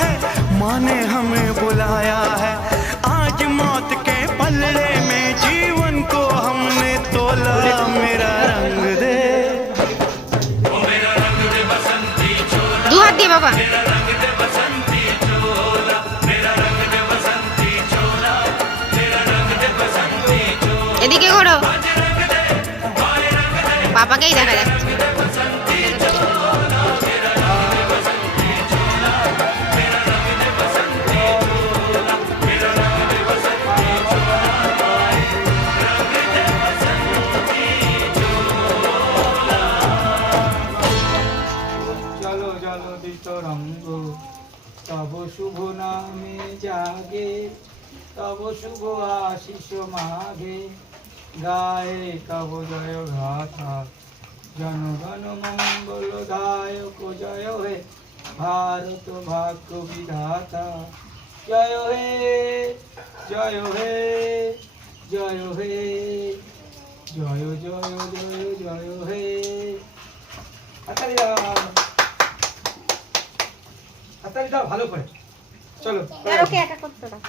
है, माँ ने हमें बुलाया है। आज मौत के पलड़े में जीवन को हमने तोला। मेरा रंग दे, दो हाथ दिए बाबा। এদিকে ঘোরো, পাপাকেই দেখা যাচ্ছে। চলো চলো তরঙ্গ তব শুভ নামে জাগে, তব শুভ আশিস মাঘে গায়ে তব জয় গাথা। জনগণ মঙ্গল দায়ক জয় হে ভারত ভাগ্য বিধাতা। জয় হে জয় হে জয় হে জয় জয় জয় জয় হে। হাতালি দাও, হাতালি দাও ভালো করে। চলো ওকে একা করতে দাও।